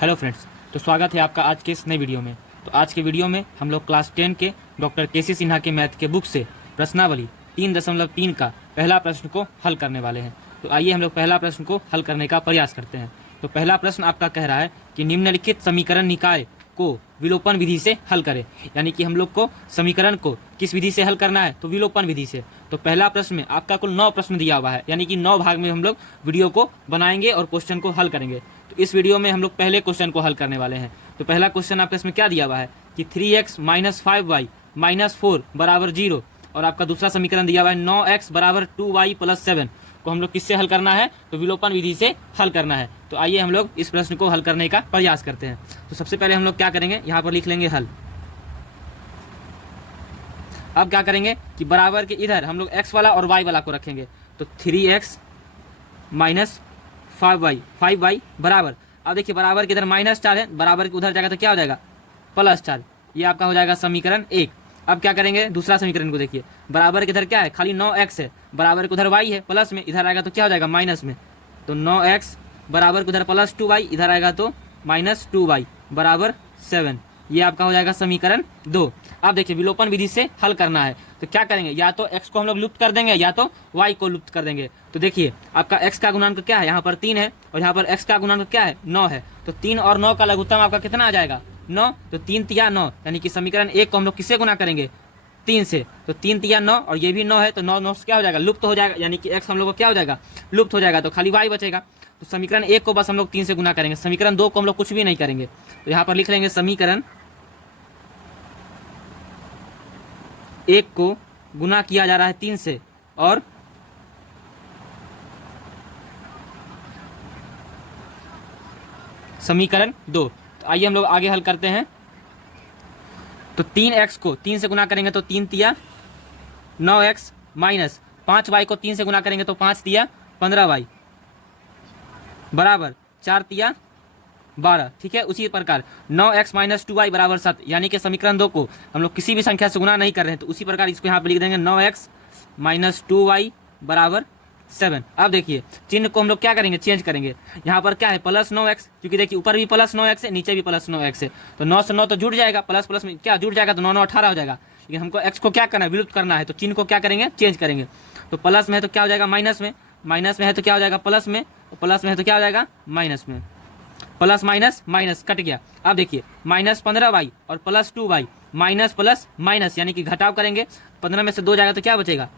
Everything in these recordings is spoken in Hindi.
हेलो फ्रेंड्स, तो स्वागत है आपका आज के इस नए वीडियो में। तो आज के वीडियो में हम लोग क्लास 10 के डॉक्टर केसी सिन्हा के मैथ के बुक से प्रश्नावली 3.3 का पहला प्रश्न को हल करने वाले हैं। तो आइए हम लोग पहला प्रश्न को हल करने का प्रयास करते हैं। तो पहला प्रश्न आपका कह रहा है कि निम्नलिखित समीकरण निकाय को विलोपन विधि से हल करें। यानी कि हम लोग को समीकरण को किस विधि से हल करना है, तो विलोपन विधि से। तो पहला प्रश्न में आपका कुल 9 प्रश्न दिया हुआ है, यानी कि 9 भाग में हम लोग वीडियो को बनाएंगे और क्वेश्चन को हल करेंगे। तो इस वीडियो में हम लोग पहले क्वेश्चन को हल करने वाले हैं। तो पहला क्वेश्चन आपका इसमें क्या दिया हुआ है कि 3x - 5y - 4 = 0, और आपका दूसरा समीकरण दिया हुआ है 9x = 2y + 7 को हम लोग किससे हल करना है, तो विलोपन विधि से हल करना है। तो आइए हम लोग इस प्रश्न को हल करने का प्रयास करते हैं। तो सबसे पहले हम लोग क्या करेंगे, यहाँ पर लिख लेंगे हल। अब क्या करेंगे कि बराबर के इधर हम लोग x वाला और y वाला को रखेंगे। तो 3x - 5y बराबर, अब देखिए बराबर के इधर -4 है, बराबर के उधर जाएगा तो क्या हो जाएगा +4। ये आपका हो जाएगा समीकरण 1। अब क्या करेंगे, दूसरा समीकरण को देखिए, बराबर के इधर क्या है, खाली 9x है, बराबर के उधर y है प्लस में, इधर आएगा तो क्या हो जाएगा माइनस में। तो 9x बराबर के उधर +2y, इधर आएगा तो -2y = 7। ये आपका हो जाएगा समीकरण 2। अब देखिए विलोपन विधि से हल करना है, तो क्या करेंगे, या तो x को हम लोग लुप्त कर देंगे या तो y को लुप्त कर देंगे। तो देखिए आपका x का गुणांक क्या है, यहाँ पर 3 है, और यहाँ पर x का गुणांक क्या है 9 है। तो 3 और 9 का लघुत्तम आपका कितना आ जाएगा 9। तो 3 तिया 9, यानी कि समीकरण 1 को हम लोग किससे गुना करेंगे 3 से। तो 3 तिया 9, और ये भी 9 है, तो 9 9 से क्या हो जाएगा लुप्त हो जाएगा, यानी कि x हम लोग को क्या हो जाएगा लुप्त हो जाएगा, तो खाली y बचेगा। तो समीकरण 1 को बस हम लोग 3 से गुना करेंगे, समीकरण 2 को हम लोग कुछ भी नहीं करेंगे। तो यहाँ पर लिख लेंगे समीकरण 1 को गुना किया जा रहा है 3 से, और समीकरण 2। तो आइए हम लोग आगे हल करते हैं। तो 3x को 3 से गुना करेंगे तो 3 तिया 9x माइनस 5y को 3 से गुना करेंगे तो 5 तिया 15y बराबर 4 तिया 12। ठीक है, उसी प्रकार 9x - 2y = 7, यानी कि समीकरण 2 को हम लोग किसी भी संख्या से गुना नहीं कर रहे हैं, तो उसी प्रकार इसको यहाँ पे लिख देंगे 9x - 2y = 7। अब देखिए चिन्ह को हम लोग क्या करेंगे, चेंज करेंगे। यहाँ पर क्या है +9x, क्योंकि देखिए ऊपर भी +9x है, नीचे भी +9x है, तो 9 से 9 तो जुड़ जाएगा, प्लस प्लस में क्या जुड़ जाएगा, तो 9 9 18 हो जाएगा। लेकिन हमको x को क्या करना है, विलुप्त करना है, तो चिन्ह को क्या करेंगे, चेंज करेंगे। तो प्लस में है तो क्या हो जाएगा माइनस में, माइनस में है तो क्या हो जाएगा प्लस में, प्लस में है तो क्या हो जाएगा माइनस में, प्लस माइनस माइनस कट गया। अब देखिए -15y और +2y माइनस प्लस माइनस, यानी कि घटाव करेंगे, 15 में से 2 जाएगा तो क्या बचेगा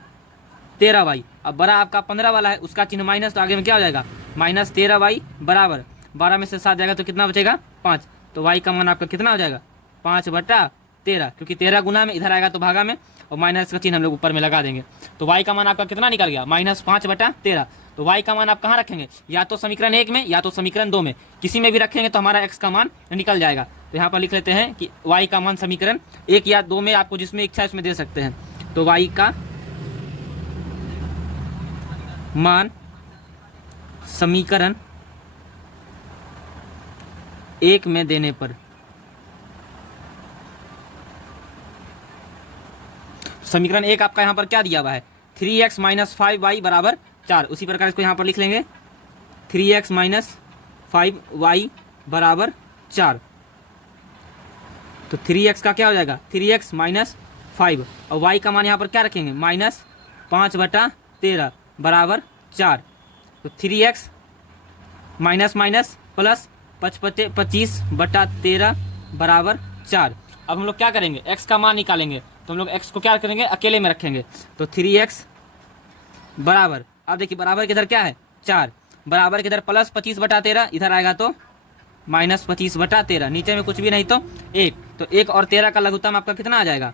13y। अब बड़ा आपका 15 वाला है, उसका चिन्ह माइनस, तो आगे में क्या हो जाएगा -13y बराबर 12 में से 7 जाएगा तो कितना बचेगा 5। तो y का मान आपका कितना हो जाएगा 5/13, क्योंकि 13 गुना में इधर आएगा तो भागा में, और माइनस का चिन्ह हम लोग ऊपर में लगा देंगे। तो y का मान आपका कितना निकल गया -5/13। तो y का मान आप कहाँ रखेंगे, या तो समीकरण 1 में या तो समीकरण 2 में, किसी में भी रखेंगे तो हमारा x का मान निकल जाएगा। तो यहाँ पर लिख लेते हैं कि y का मान समीकरण 1 या 2 में, आपको जिसमें इच्छा है उसमें दे सकते हैं। तो y का मान समीकरण 1 में देने पर समीकरण 1 आपका यहाँ पर क्या दिया हुआ है 3x - 5y = 4। उसी प्रकार इसको यहाँ पर लिख लेंगे 3x - 5y = 4। तो 3x का क्या हो जाएगा 3x - 5, और y का मान यहाँ पर क्या रखेंगे -5/13 बराबर 4। तो 3x माइनस माइनस प्लस 25/13 बराबर 4। अब हम लोग क्या करेंगे, x का मान निकालेंगे, तो हम लोग x को क्या करेंगे अकेले में रखेंगे। तो 3x बराबर, अब देखिए बराबर के इधर क्या है 4, बराबर के इधर +25/13, इधर आएगा तो -25/13, नीचे में कुछ भी नहीं तो 1। तो 1 और 13 का लघुत्तम आपका कितना आ जाएगा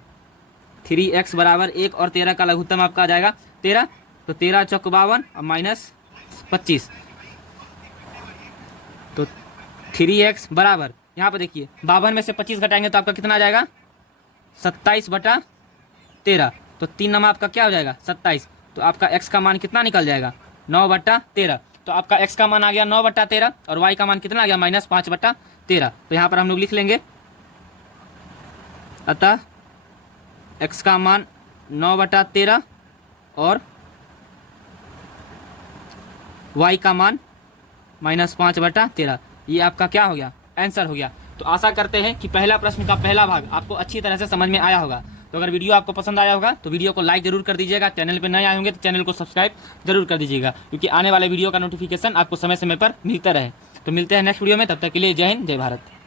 3x बराबर 1 और 13 का लघुत्तम आपका आ जाएगा 13। तो 13 × 52 और -25, तो 3x बराबर, यहाँ पर देखिए 52 में से 25 घटाएंगे तो आपका कितना आ जाएगा 27/13। तो 3 नंबर आपका क्या हो जाएगा 27। तो आपका x का मान कितना निकल जाएगा 9/13। तो आपका x का मान आ गया 9/13, और y का मान कितना आ गया -5/13। तो यहाँ पर हम लोग लिख लेंगे, अतः x का मान 9/13 और y का मान -5/13। ये आपका क्या हो गया आंसर हो गया। तो आशा करते हैं कि पहला प्रश्न का पहला भाग आपको अच्छी तरह से समझ में आया होगा। तो अगर वीडियो आपको पसंद आया होगा तो वीडियो को लाइक जरूर कर दीजिएगा। चैनल पर नए आए होंगे तो चैनल को सब्सक्राइब जरूर कर दीजिएगा, क्योंकि आने वाले वीडियो का नोटिफिकेशन आपको समय समय पर मिलता रहे। तो मिलते हैं नेक्स्ट वीडियो में, तब तक के लिए जय हिंद, जय भारत।